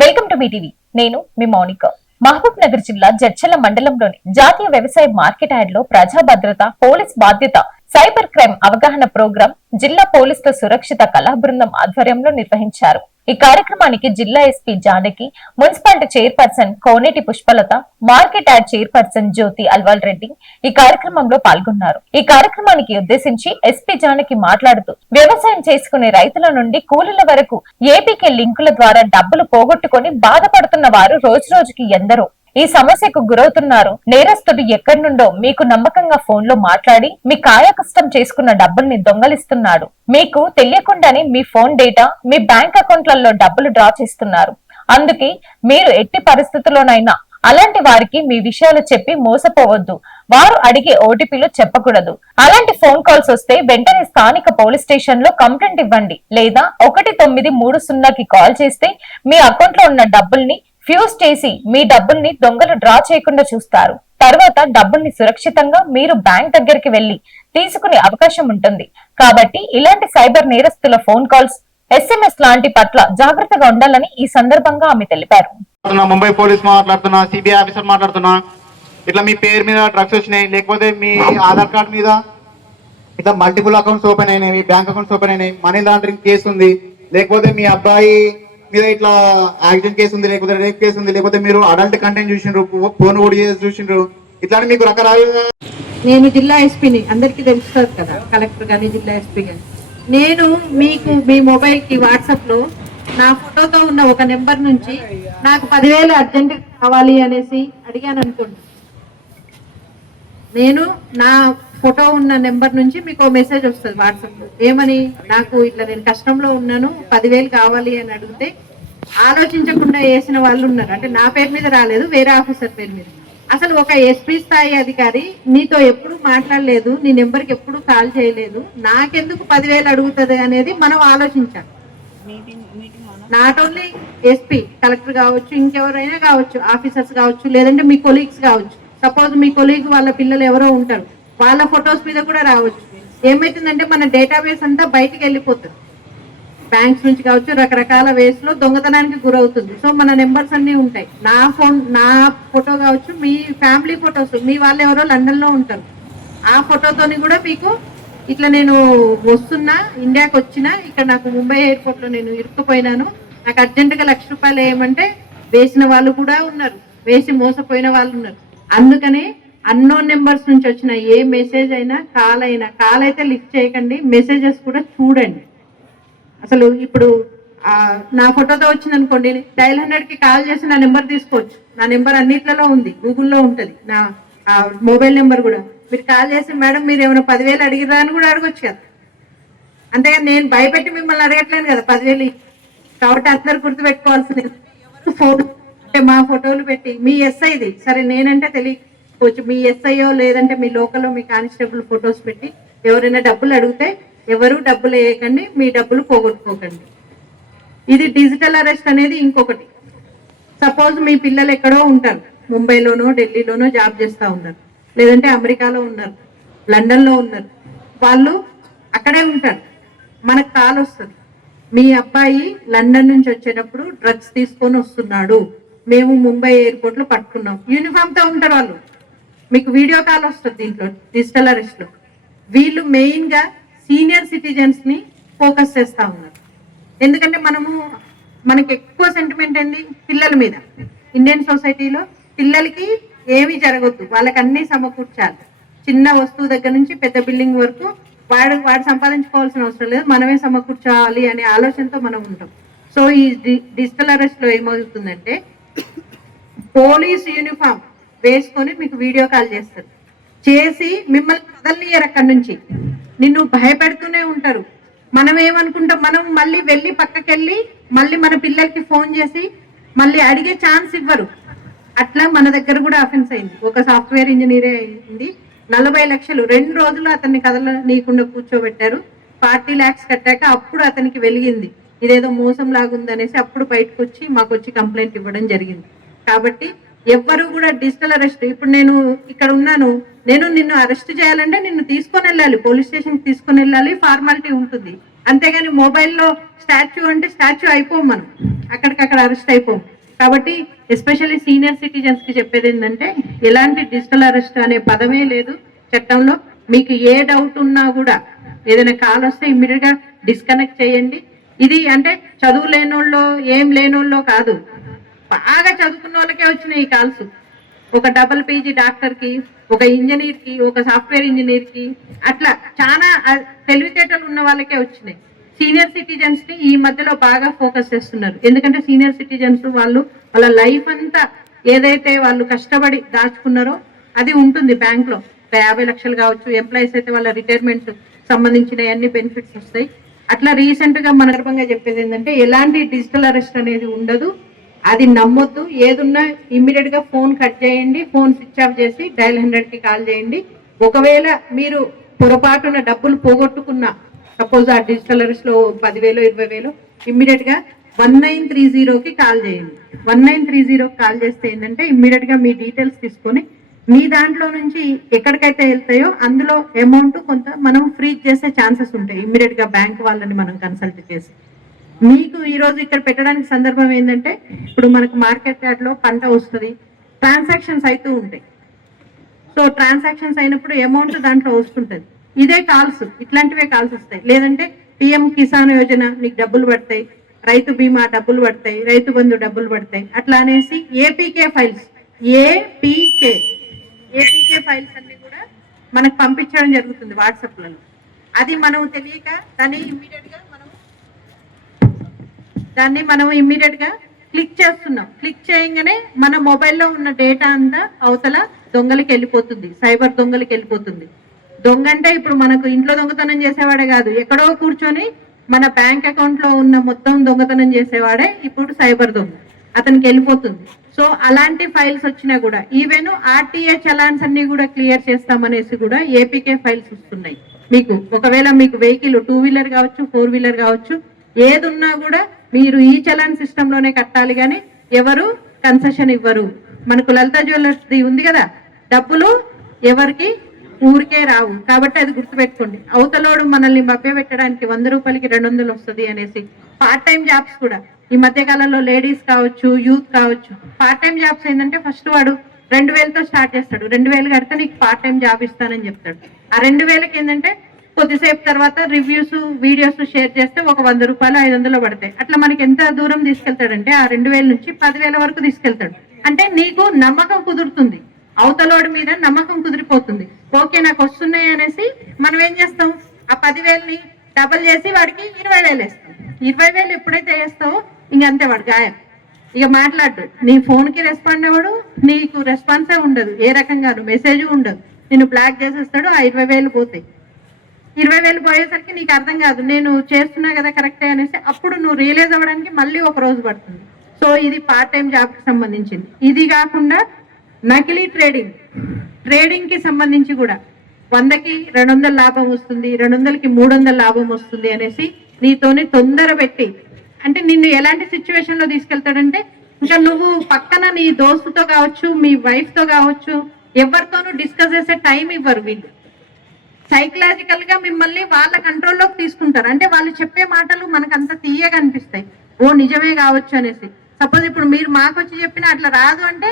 Welcome to BTV నేను మీ మౌనిక. మహబూబ్ నగర్ జిల్లా జడ్చల మండలంలోని జాతీయ వ్యవసాయ మార్కెట్ యార్డ్లో ప్రజా భద్రత పోలీస్ బాధ్యత సైబర్ క్రైమ్ అవగాహన ప్రోగ్రాం జిల్లా పోలీసుల సురక్షిత కళా బృందం ఆధ్వర్యంలో నిర్వహించారు. ఈ కార్యక్రమానికి జిల్లా SP Janaki municipality chairperson Koneti Pushpalatha market yard chairperson Jyothi Alwal Reddy ఈ కార్యక్రమంలో పాల్గొన్నారు. ఈ కార్యక్రమానికి ఉద్దేశించి ఎస్పీ జానకి మాట్లాడుతూ వ్యవసాయం చేసుకునే రైతుల నుండి కూలీల వరకు ఏపీకే లింకుల ద్వారా డబ్బులు పోగొట్టుకుని బాధపడుతున్న వారు రోజు రోజుకి ఎందరో. ఈ సమస్యకు గురవుతున్నారు. నేరస్తుడు ఎక్కడి నుండో మీకు నమ్మకంగా ఫోన్లో మాట్లాడి మీ కాయకష్టం చేసుకున్న డబ్బుల్ని దొంగలిస్తున్నాడు. మీకు తెలియకుండానే మీ ఫోన్ డేటా మీ బ్యాంక్ అకౌంట్లలో డబ్బులు డ్రా చేస్తున్నారు. అందుకే మీరు ఎట్టి పరిస్థితుల్లోనైనా అలాంటి వారికి మీ విషయాలు చెప్పి మోసపోవద్దు. వారు అడిగే ఓటీపీలు చెప్పకూడదు. అలాంటి ఫోన్ కాల్స్ వస్తే వెంటనే స్థానిక పోలీస్ స్టేషన్లో కంప్లైంట్ ఇవ్వండి. లేదా ఒకటి తొమ్మిది మూడు సున్నాకి కాల్ చేస్తే మీ అకౌంట్లో ఉన్న డబ్బుల్ని ఫ్యూజ్ చేసి మీ డబ్బుల్ని దొంగలు డ్రా చేయకుండా చూస్తారు. తర్వాత డబ్బుల్ని సురక్షితంగా మీరు బ్యాంక్ దగ్గరికి వెళ్ళి తీసుకునే అవకాశం ఉంటుంది. కాబట్టి ఇలాంటి సైబర్ నేరస్తుల ఫోన్ కాల్స్ ఎస్ఎంఎస్ లాంటి పట్ల జాగ్రత్తగా ఉండాలని ఈ సందర్భంగా ఆమె తెలిపారు. ముంబై పోలీస్ మాట్లాడుతున్నా సిబిఐ ఆఫీసర్ మాట్లాడుతున్నా. ఇట్లా మీ పేరు మీద డ్రగ్స్ వచ్చినాయి లేకపోతే మీ ఆధార్ కార్డ్ మీద ఇట్లా మల్టిపుల్ అకౌంట్స్ ఓపెన్ అయినాయి బ్యాంక్ అకౌంట్స్ ఓపెన్ అయినాయి మనీ లాండరింగ్ కేసు ఉంది లేకపోతే మీ అబ్బాయి మీద ఇట్లా యాక్సిడెంట్ కేసు ఉంది లేకపోతే రేప్ కేసు ఉంది లేకపోతే మీరు అడల్ట్ కంటెంట్ చూసిండ్రు ఫోన్ ఓడి చేసి చూసిండ్రు ఇట్లా మీకు రకరకాల నేను జిల్లా ఎస్పీని అందరికీ తెలుస్తుంది కదా కలెక్టర్ కానీ జిల్లా ఎస్పీ కానీ నేను మీకు మీ మొబైల్కి వాట్సాప్లో నా ఫోటోతో ఉన్న ఒక నెంబర్ నుంచి నాకు పదివేలు అర్జెంట్ కావాలి అనేసి అడిగాను అనుకోండి. నేను నా ఫోటో ఉన్న నెంబర్ నుంచి మీకు మెసేజ్ వస్తుంది వాట్సాప్లో. ఏమని? నాకు ఇట్లా నేను కష్టంలో ఉన్నాను పదివేలు కావాలి అని అడిగితే ఆలోచించకుండా వేసిన వాళ్ళు ఉన్నారు. అంటే నా పేరు మీద రాలేదు వేరే ఆఫీసర్ పేరు మీద. అసలు ఒక ఎస్పీ స్థాయి అధికారి నీతో ఎప్పుడు మాట్లాడలేదు నీ నెంబర్కి ఎప్పుడు కాల్ చేయలేదు. నాకెందుకు పదివేలు అడుగుతుంది అనేది మనం ఆలోచించాలి. నాట్ ఓన్లీ ఎస్పీ కలెక్టర్ కావచ్చు ఇంకెవరైనా కావచ్చు ఆఫీసర్స్ కావచ్చు లేదంటే మీ కొలీగ్స్ కావచ్చు. సపోజ్ మీ కొలీగ్ వాళ్ళ పిల్లలు ఎవరో ఉంటారు. వాళ్ళ ఫొటోస్ మీద కూడా రావచ్చు. ఏమైతుందంటే మన డేటాబేస్ అంతా బయటికి వెళ్ళిపోతుంది. బ్యాంక్స్ నుంచి కావచ్చు రకరకాల వేస్లో దొంగతనానికి గురవుతుంది. సో మన నెంబర్స్ అన్ని ఉంటాయి. నా ఫోన్ నా ఫోటో కావచ్చు మీ ఫ్యామిలీ ఫొటోస్ మీ వాళ్ళు ఎవరో లండన్లో ఉంటారు. ఆ ఫోటోతోని కూడా మీకు ఇట్లా నేను వస్తున్నా ఇండియాకి వచ్చినా ఇక్కడ నాకు ముంబై ఎయిర్పోర్ట్లో నేను ఇరుక్కుపోయినాను నాకు అర్జెంటుగా లక్ష రూపాయలు వేయమంటే వేసిన వాళ్ళు కూడా ఉన్నారు. వేసి మోసపోయిన వాళ్ళు ఉన్నారు. అందుకనే అన్నోన్ నెంబర్స్ నుంచి వచ్చిన ఏ మెసేజ్ అయినా కాల్ అయినా కాల్ అయితే లిఫ్ట్ చేయకండి మెసేజెస్ కూడా చూడండి. అసలు ఇప్పుడు నా ఫోటోతో వచ్చింది అనుకోండి డైల్ హండ్రెడ్కి కాల్ చేసి నా నెంబర్ తీసుకోవచ్చు. నా నెంబర్ అన్నిట్లలో ఉంది గూగుల్లో ఉంటుంది. నా మొబైల్ నెంబర్ కూడా. మీరు కాల్ చేసి మేడం మీరు ఏమైనా పదివేలు అడిగిరా అని కూడా అడగొచ్చు కదా. అంతేగా నేను భయపెట్టి మిమ్మల్ని అడగట్లేను కదా పదివేలు కాబట్టి అందరు గుర్తుపెట్టుకోవాల్సింది. ఎవరు ఫోన్ అంటే మా ఫోటోలు పెట్టి మీ ఎస్ఐది సరే నేనంటే కొంచెం మీ ఎస్ఐఓ లేదంటే మీ లోకల్లో మీ కానిస్టేబుల్ ఫొటోస్ పెట్టి ఎవరైనా డబ్బులు అడిగితే ఎవరు డబ్బులు వేయకండి మీ డబ్బులు పోగొట్టుకోకండి. ఇది డిజిటల్ అరెస్ట్ అనేది ఇంకొకటి. సపోజ్ మీ పిల్లలు ఎక్కడో ఉంటారు ముంబైలోనో ఢిల్లీలోనో జాబ్ చేస్తూ ఉన్నారు లేదంటే అమెరికాలో ఉన్నారు లండన్లో ఉన్నారు. వాళ్ళు అక్కడే ఉంటారు. మనకు కాల్ వస్తుంది. మీ అబ్బాయి లండన్ నుంచి వచ్చేటప్పుడు డ్రగ్స్ తీసుకొని వస్తున్నాడు. మేము ముంబై ఎయిర్పోర్ట్లో పట్టుకున్నాం. యూనిఫామ్తో ఉంటారు వాళ్ళు. మీకు వీడియో కాల్ వస్తుంది దీంట్లో డిజిటల్ వీళ్ళు మెయిన్గా సీనియర్ సిటిజన్స్ని ఫోకస్ చేస్తూ ఉన్నారు. ఎందుకంటే మనము మనకి ఎక్కువ సెంటిమెంట్ ఏంది? పిల్లల మీద. ఇండియన్ సొసైటీలో పిల్లలకి ఏమీ జరగద్దు. వాళ్ళకి అన్ని సమకూర్చాలి. చిన్న వస్తువు దగ్గర నుంచి పెద్ద బిల్డింగ్ వరకు వాడు వాడు సంపాదించుకోవాల్సిన అవసరం లేదు. మనమే సమకూర్చాలి అనే ఆలోచనతో మనం ఉంటాం. సో ఈ డి- డిజిటల్ అరెస్ట్లో ఏమవుతుందంటే పోలీస్ యూనిఫామ్ వేసుకొని మీకు వీడియో కాల్ చేస్తారు. చేసి మిమ్మల్ని కదలనియరు అక్కడి నుంచి. నిన్ను భయపెడుతూనే ఉంటారు. మనం ఏమనుకుంటాం? మనం మళ్ళీ వెళ్ళి పక్కకెళ్ళి మళ్ళీ మన పిల్లలకి ఫోన్ చేసి మళ్ళీ అడిగే ఛాన్స్ ఇవ్వరు. అట్లా మన దగ్గర కూడా అఫెన్స్ అయింది. ఒక సాఫ్ట్వేర్ ఇంజనీరే అయింది. నలభై లక్షలు. రెండు రోజులు అతన్ని కదలనీయకుండా కూర్చోబెట్టారు. ఫార్టీ ల్యాక్స్ కట్టాక అప్పుడు అతనికి వెలిగింది. ఇదేదో మోసం లాగుంది అనేసి అప్పుడు బయటకు వచ్చి మాకు వచ్చి కంప్లైంట్ ఇవ్వడం జరిగింది. కాబట్టి ఎవ్వరు కూడా డిజిటల్ అరెస్ట్. ఇప్పుడు నేను ఇక్కడ ఉన్నాను. నేను నిన్ను అరెస్ట్ చేయాలంటే నిన్ను తీసుకొని వెళ్ళాలి. పోలీస్ స్టేషన్ తీసుకొని వెళ్ళాలి. ఫార్మాలిటీ ఉంటుంది. అంతేగాని మొబైల్లో స్టాచ్యూ అంటే స్టాచ్యూ అయిపోం మనం. అక్కడికక్కడ అరెస్ట్ అయిపోం. కాబట్టి ఎస్పెషల్లీ సీనియర్ సిటిజన్స్కి చెప్పేది ఏంటంటే ఎలాంటి డిజిటల్ అరెస్ట్ అనే పదమే లేదు చట్టంలో. మీకు ఏ డౌట్ ఉన్నా కూడా ఏదైనా కాల్ వస్తే ఇమ్మీడియట్గా డిస్కనెక్ట్ చేయండి. ఇది అంటే చదువు లేనోళ్ళో ఏం లేనోళ్ళో కాదు. బాగా చదువుకున్న వాళ్ళకే వచ్చినాయి ఈ కాల్స్. ఒక డబుల్ పీజీ డాక్టర్కి ఒక ఇంజనీర్కి ఒక సాఫ్ట్వేర్ ఇంజనీర్కి అట్లా చాలా తెలివితేటలు ఉన్న వాళ్ళకే వచ్చినాయి. సీనియర్ సిటిజన్స్ని ఈ మధ్యలో బాగా ఫోకస్ చేస్తున్నారు. ఎందుకంటే సీనియర్ సిటిజన్స్ వాళ్ళు వాళ్ళ లైఫ్ అంతా ఏదైతే వాళ్ళు కష్టపడి దాచుకున్నారో అది ఉంటుంది బ్యాంక్లో. ఒక యాభై లక్షలు కావచ్చు ఎంప్లాయీస్ అయితే వాళ్ళ రిటైర్మెంట్ సంబంధించిన అన్ని బెనిఫిట్స్ వస్తాయి. అట్లా రీసెంట్గా మన గర్భంగా చెప్పేది ఏంటంటే ఎలాంటి డిజిటల్ అరెస్ట్ అనేది ఉండదు. అది నమ్మొద్దు. ఏదున్నా ఇమ్మీడియట్గా ఫోన్ కట్ చేయండి. ఫోన్ స్విచ్ ఆఫ్ చేసి డైల్ హండ్రెడ్కి కాల్ చేయండి. ఒకవేళ మీరు పొరపాటున డబ్బులు పోగొట్టుకున్న సపోజ్ ఆ డిజిటల్ అరెస్ట్లో పదివేలు ఇరవై వేలు ఇమ్మీడియట్గా వన్ నైన్ త్రీ జీరోకి కాల్ చేయండి. వన్ నైన్ త్రీ జీరోకి కాల్ చేస్తే ఏంటంటే ఇమ్మీడియట్గా మీ డీటెయిల్స్ తీసుకొని మీ దాంట్లో నుంచి ఎక్కడికైతే వెళ్తాయో అందులో అమౌంట్ కొంత మనం ఫ్రీ చేసే ఛాన్సెస్ ఉంటాయి. ఇమ్మీడియట్గా బ్యాంక్ వాళ్ళని మనం కన్సల్ట్ చేసి. మీకు ఈరోజు ఇక్కడ పెట్టడానికి సందర్భం ఏంటంటే ఇప్పుడు మనకు మార్కెట్ యార్డ్లో పంట వస్తుంది ట్రాన్సాక్షన్స్ అవుతూ ఉంటాయి. సో ట్రాన్సాక్షన్స్ అయినప్పుడు అమౌంట్ దాంట్లో వస్తుంటది. ఇదే కాల్స్ ఇట్లాంటివే కాల్స్ వస్తాయి. లేదంటే పిఎం కిసాన్ యోజన నీకు డబ్బులు పడతాయి రైతు బీమా డబ్బులు పడతాయి రైతు బంధు డబ్బులు పడతాయి. అట్లా అనేసి APK files APK APK files అన్ని కూడా మనకు పంపించడం జరుగుతుంది వాట్సాప్లలో. అది మనం తెలియక దాన్ని ఇమీడియట్గా దాన్ని మనం ఇమ్మీడియట్గా క్లిక్ చేస్తున్నాం. క్లిక్ చేయగానే మన మొబైల్లో ఉన్న డేటా అంతా అవతల దొంగలకి వెళ్ళిపోతుంది. సైబర్ దొంగలకి వెళ్ళిపోతుంది. దొంగ అంటే ఇప్పుడు మనకు ఇంట్లో దొంగతనం చేసేవాడే కాదు. ఎక్కడో కూర్చొని మన బ్యాంక్ అకౌంట్లో ఉన్న మొత్తం దొంగతనం చేసేవాడే ఇప్పుడు సైబర్ దొంగ. అతనికి వెళ్ళిపోతుంది. సో అలాంటి ఫైల్స్ వచ్చినా కూడా ఈవెన్ ఆర్టీఏ చలాన్స్ అన్ని కూడా క్లియర్ చేస్తామనేసి కూడా ఏపీకే ఫైల్స్ వస్తున్నాయి. మీకు ఒకవేళ మీకు వెహికల్ టూ వీలర్ కావచ్చు ఫోర్ వీలర్ కావచ్చు ఏది ఉన్నా కూడా మీరు ఈ చలాన్ సిస్టమ్లోనే కట్టాలి కానీ ఎవరు కన్సెషన్ ఇవ్వరు. మనకు లలిత జ్యువెలర్స్ ఉంది కదా డబ్బులు ఎవరికి? ఊరికే రావు. కాబట్టి అది గుర్తుపెట్టుకోండి. అవతలోడు మనల్ని మభ్య పెట్టడానికి వంద రూపాయలకి రెండు వందలు వస్తుంది అనేసి. పార్ట్ టైం జాబ్స్ కూడా. ఈ మధ్య కాలంలో లేడీస్ కావచ్చు యూత్ కావచ్చు. పార్ట్ టైం జాబ్స్ ఏంటంటే ఫస్ట్ వాడు రెండు వేలతో స్టార్ట్ చేస్తాడు. రెండు వేలు కడితే నీకు పార్ట్ టైం జాబ్ ఇస్తానని చెప్తాడు. ఆ రెండు వేలకి ఏంటంటే కొద్దిసేపు తర్వాత రివ్యూస్ వీడియోస్ షేర్ చేస్తే ఒక వంద రూపాయలు ఐదు వందలు పడతాయి. అట్లా మనకి ఎంత దూరం తీసుకెళ్తాడంటే ఆ రెండు వేల నుంచి పదివేల వరకు తీసుకెళ్తాడు. అంటే నీకు నమ్మకం కుదురుతుంది. అవతలోడి మీద నమ్మకం కుదిరిపోతుంది. ఓకే నాకు వస్తున్నాయి అనేసి మనం ఏం చేస్తాం? ఆ పదివేలని డబల్ చేసి వాడికి ఇరవై వేలు వేస్తాం. ఇరవై వేలు ఎప్పుడైతే వేస్తావో ఇంక అంతే వాడు గాయం. ఇక మాట్లాడు. నీ ఫోన్కి రెస్పాండ్ అవ్వడు నీకు రెస్పాన్సే ఉండదు. ఏ రకంగాను మెసేజ్ ఉండదు. నేను బ్లాక్ చేసేస్తాడు ఆ ఇరవై వేలు పోతాయి. ఇరవై వేలు పోయేసరికి నీకు అర్థం కాదు. నేను చేస్తున్నా కదా కరెక్టే అనేసి అప్పుడు నువ్వు రియలైజ్ అవ్వడానికి మళ్ళీ ఒక రోజు పడుతుంది. సో ఇది పార్ట్ టైం జాబ్కి సంబంధించింది. ఇది కాకుండా నకిలీ ట్రేడింగ్ ట్రేడింగ్కి సంబంధించి కూడా వందకి రెండు వందల లాభం వస్తుంది రెండు వందలకి మూడు వందల లాభం వస్తుంది అనేసి నీతోని తొందర పెట్టి అంటే నిన్ను ఎలాంటి సిచ్యువేషన్లో తీసుకెళ్తాడంటే ఇంకా నువ్వు పక్కన నీ దోస్తుతో కావచ్చు మీ వైఫ్తో కావచ్చు ఎవరితోనూ డిస్కస్ చేసే టైం ఇవ్వరు వీళ్ళు. సైకలాజికల్గా మిమ్మల్ని వాళ్ళ కంట్రోల్లోకి తీసుకుంటారు. అంటే వాళ్ళు చెప్పే మాటలు మనకు అంత తీయగా అనిపిస్తాయి. ఓ నిజమే కావచ్చు అనేసి. సపోజ్ ఇప్పుడు మీరు మాకు వచ్చి చెప్పిన అట్లా రాదు అంటే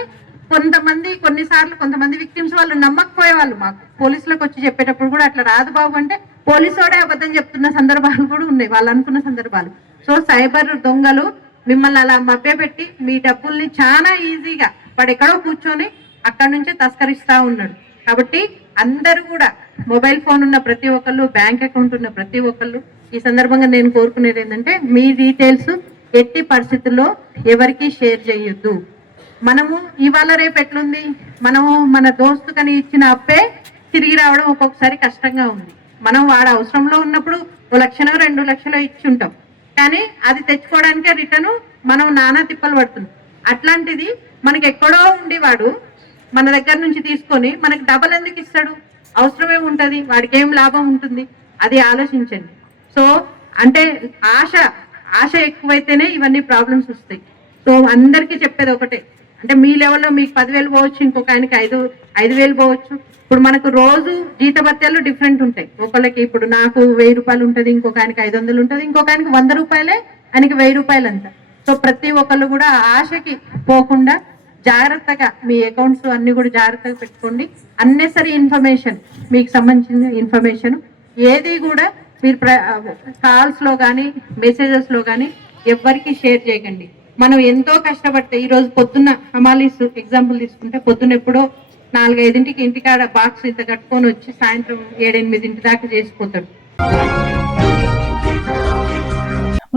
కొంతమంది కొన్నిసార్లు కొంతమంది విక్టిమ్స్ వాళ్ళు నమ్మకపోయే వాళ్ళు మాకు. పోలీసులకు వచ్చి చెప్పేటప్పుడు కూడా అట్లా రాదు బాబు అంటే పోలీసోడే అబద్ధం చెప్తున్న సందర్భాలు కూడా ఉన్నాయి. వాళ్ళు అనుకున్న సందర్భాలు. సో సైబర్ దొంగలు మిమ్మల్ని అలా మభ్యపెట్టి మీ డబ్బుల్ని చాలా ఈజీగా వాడు ఎక్కడో కూర్చొని అక్కడ నుంచే తస్కరిస్తా ఉన్నాడు. కాబట్టి అందరూ కూడా మొబైల్ ఫోన్ ఉన్న ప్రతి ఒక్కళ్ళు బ్యాంక్ అకౌంట్ ఉన్న ప్రతి ఒక్కళ్ళు ఈ సందర్భంగా నేను కోరుకునేది ఏంటంటే మీ డీటెయిల్స్ ఎట్టి పరిస్థితుల్లో ఎవరికి షేర్ చేయొద్దు. మనము ఇవాళ రేపు ఎట్లుంది? మనము మన దోస్తుకని ఇచ్చిన అప్పే తిరిగి రావడం ఒక్కొక్కసారి కష్టంగా ఉంది. మనం వాడు అవసరంలో ఉన్నప్పుడు ఓ లక్షలో రెండు లక్షలో ఇచ్చి ఉంటాం. కానీ అది తెచ్చుకోవడానికే రిటర్న్ మనం నానా తిప్పలు పడుతున్నాం. అట్లాంటిది మనకి ఎక్కడో ఉండి వాడు మన దగ్గర నుంచి తీసుకొని మనకి డబల్ ఎందుకు ఇస్తాడు? అవసరమే ఉంటుంది వాడికి ఏం లాభం ఉంటుంది? అది ఆలోచించండి. సో అంటే ఆశ ఆశ ఎక్కువైతేనే ఇవన్నీ ప్రాబ్లమ్స్ వస్తాయి. సో అందరికీ చెప్పేది ఒకటే. అంటే మీ లెవెల్లో మీకు పదివేలు పోవచ్చు ఇంకొక ఆయనకి ఐదు ఐదు వేలు పోవచ్చు. ఇప్పుడు మనకు రోజు జీతభత్యాలు డిఫరెంట్ ఉంటాయి. ఒకళ్ళకి ఇప్పుడు నాకు వెయ్యి రూపాయలు ఉంటుంది ఇంకొక ఆయనకి ఐదు వందలు ఉంటుంది ఇంకొక ఆయనకి వంద రూపాయలే ఆయనకి వెయ్యి రూపాయలు అంత సో ప్రతి ఒక్కళ్ళు కూడా ఆశకి పోకుండా జాగ్రత్తగా మీ అకౌంట్స్ అన్ని కూడా జాగ్రత్తగా పెట్టుకోండి. అన్నెసరీ ఇన్ఫర్మేషన్ మీకు సంబంధించిన ఇన్ఫర్మేషన్ ఏది కూడా మీరు కాల్స్లో కానీ మెసేజెస్లో కానీ ఎవ్వరికి షేర్ చేయకండి. మనం ఎంతో కష్టపడితే ఈ రోజు పొద్దున్న హమాలీస్ ఎగ్జాంపుల్ తీసుకుంటే పొద్దున్న ఎప్పుడో నాలుగైదింటికి ఇంటికాడ బాక్స్ ఇంత కట్టుకొని వచ్చి సాయంత్రం ఏడెనిమిదింటి దాకా చేసిపోతాడు.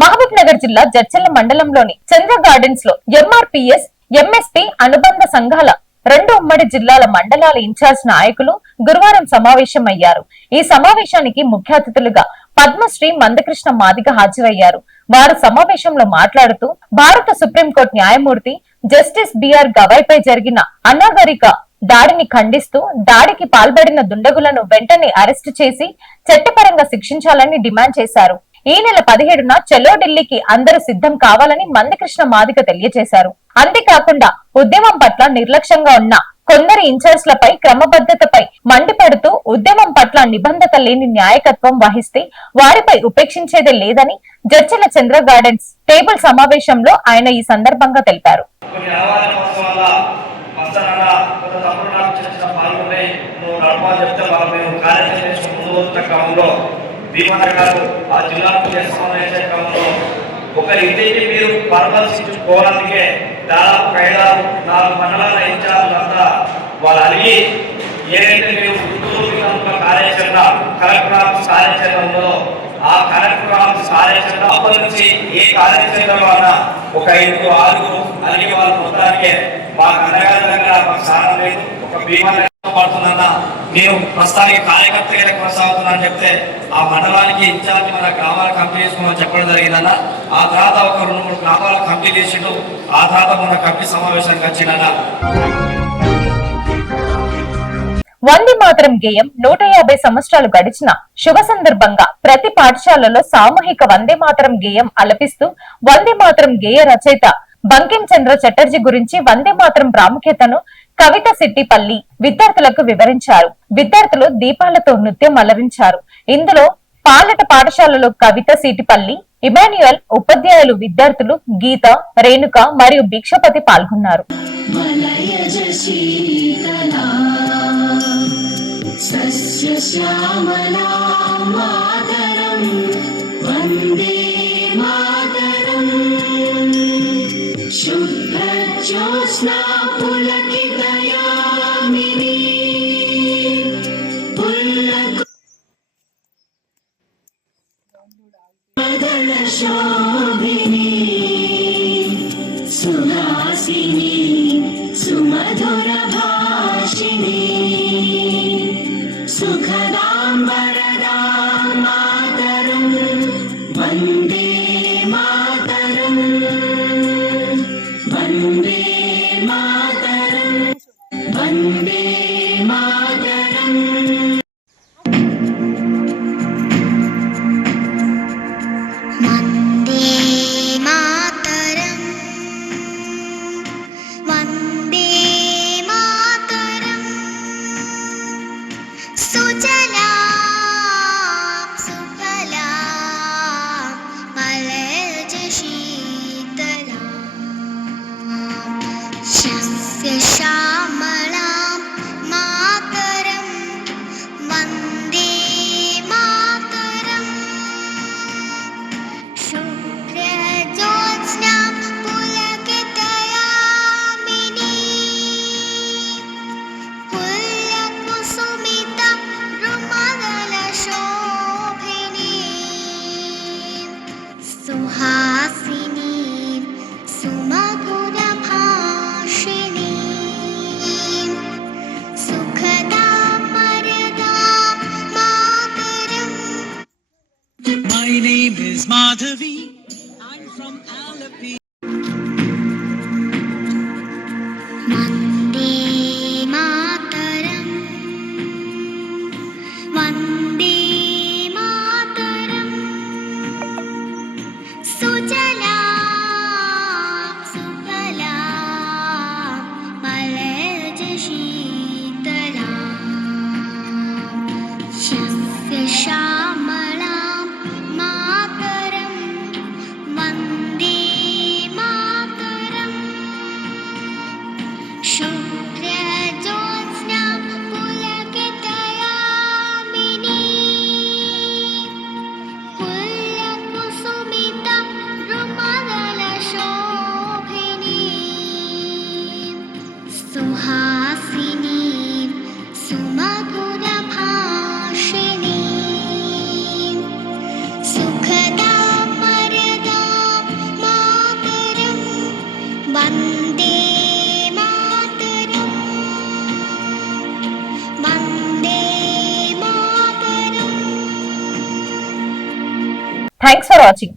మహబూబ్ నగర్ జిల్లా జడ్చల్ల మండలంలోని చంద్ర గార్డెన్స్లో ఎంఆర్పిఎస్ ఎంఎస్పి అనుబంధ సంఘాల రెండు ఉమ్మడి జిల్లాల మండలాల ఇన్ఛార్జ్ నాయకులు గురువారం సమావేశమయ్యారు. ఈ సమావేశానికి ముఖ్య అతిథులుగా పద్మశ్రీ మందకృష్ణ మాదిగ హాజరయ్యారు. వారు సమావేశంలో మాట్లాడుతూ భారత సుప్రీంకోర్టు న్యాయమూర్తి జస్టిస్ బిఆర్ గవాయ్పై జరిగిన అనాగరిక దాడిని ఖండిస్తూ దాడికి పాల్పడిన దుండగులను వెంటనే అరెస్టు చేసి చట్టపరంగా శిక్షించాలని డిమాండ్ చేశారు. ఈ నెల పదిహేడున చలో ఢిల్లీకి అందరూ సిద్ధం కావాలని మందకృష్ణ మాదిక తెలియజేశారు. అంతేకాకుండా ఉద్యమం పట్ల నిర్లక్ష్యంగా ఉన్న కొందరి ఇన్ఛార్జ్లపై క్రమబద్ధతపై మండిపడుతూ ఉద్యమం పట్ల నిబంధత లేని న్యాయకత్వం వహిస్తే వారిపై ఉపేక్షించేదే లేదని జడ్చల చంద్ర గార్డెన్స్ టేబుల్ సమావేశంలో ఆయన ఈ సందర్భంగా తెలిపారు. చెప్తే వాళ్ళు భీమన్న గారు ఆ జిల్లాకు చేస్తామని చేసే ఒకరి ఇంటికి మీరు పరామర్శించుకోవడానికే దాదాపు ఐదారు నాలుగు మండలాల ఇన్ఛార్జ్ అంతా వాళ్ళు అడిగి ఏదైతే మీరు గుంటూరు విధానంలో కార్యాచరణ కలెక్టర్ ఆఫీస్ కార్యాచరణలో ఆ కలెక్టర్ ఆఫీస్ కార్యాచరణ అప్పటి నుంచి ఏ కార్యాచరణ ఒక ఐదుగురు ఆరుగురు అడిగి వాళ్ళ మొత్తానికి మాకు అన్నగారి దగ్గర మాకు సాధన లేదు. ఒక భీమా పడుతుందన్న నేను ప్రస్తుతానికి కార్యకర్తగా కొనసాగుతున్నాను చెప్తే ఆ మండలానికి ఇన్ఛార్జ్ మన గ్రామాలు కంపెనీ చేసుకోమని చెప్పడం జరిగిందన్న. ఆ తర్వాత ఒక రెండు మూడు గ్రామాలు కంపెనీ చేసిండు. ఆ తర్వాత మన కంపెనీ సమావేశానికి వచ్చిందన్న. వందే మాత్రం గేయం నూట యాభై సంవత్సరాలు గడిచిన శుభ సందర్భంగా ప్రతి పాఠశాలలో సామూహిక వందే మాత్రం గేయం అలపిస్తూ వందే మాత్రం గేయ రచయిత బంకిం చంద్ర చటర్జీ గురించి వందే మాత్రం ప్రాముఖ్యతను కవిత సిట్టిపల్లి విద్యార్థులకు వివరించారు. విద్యార్థులు దీపాలతో నృత్యం అలరించారు. ఇందులో పాలట పాఠశాలలో కవిత సిటిపల్లి ఇమాన్యుయల్ ఉపాధ్యాయులు విద్యార్థులు గీత రేణుక మరియు భిక్షపతి పాల్గొన్నారు. शीतला सस्यश्यामला 抓紧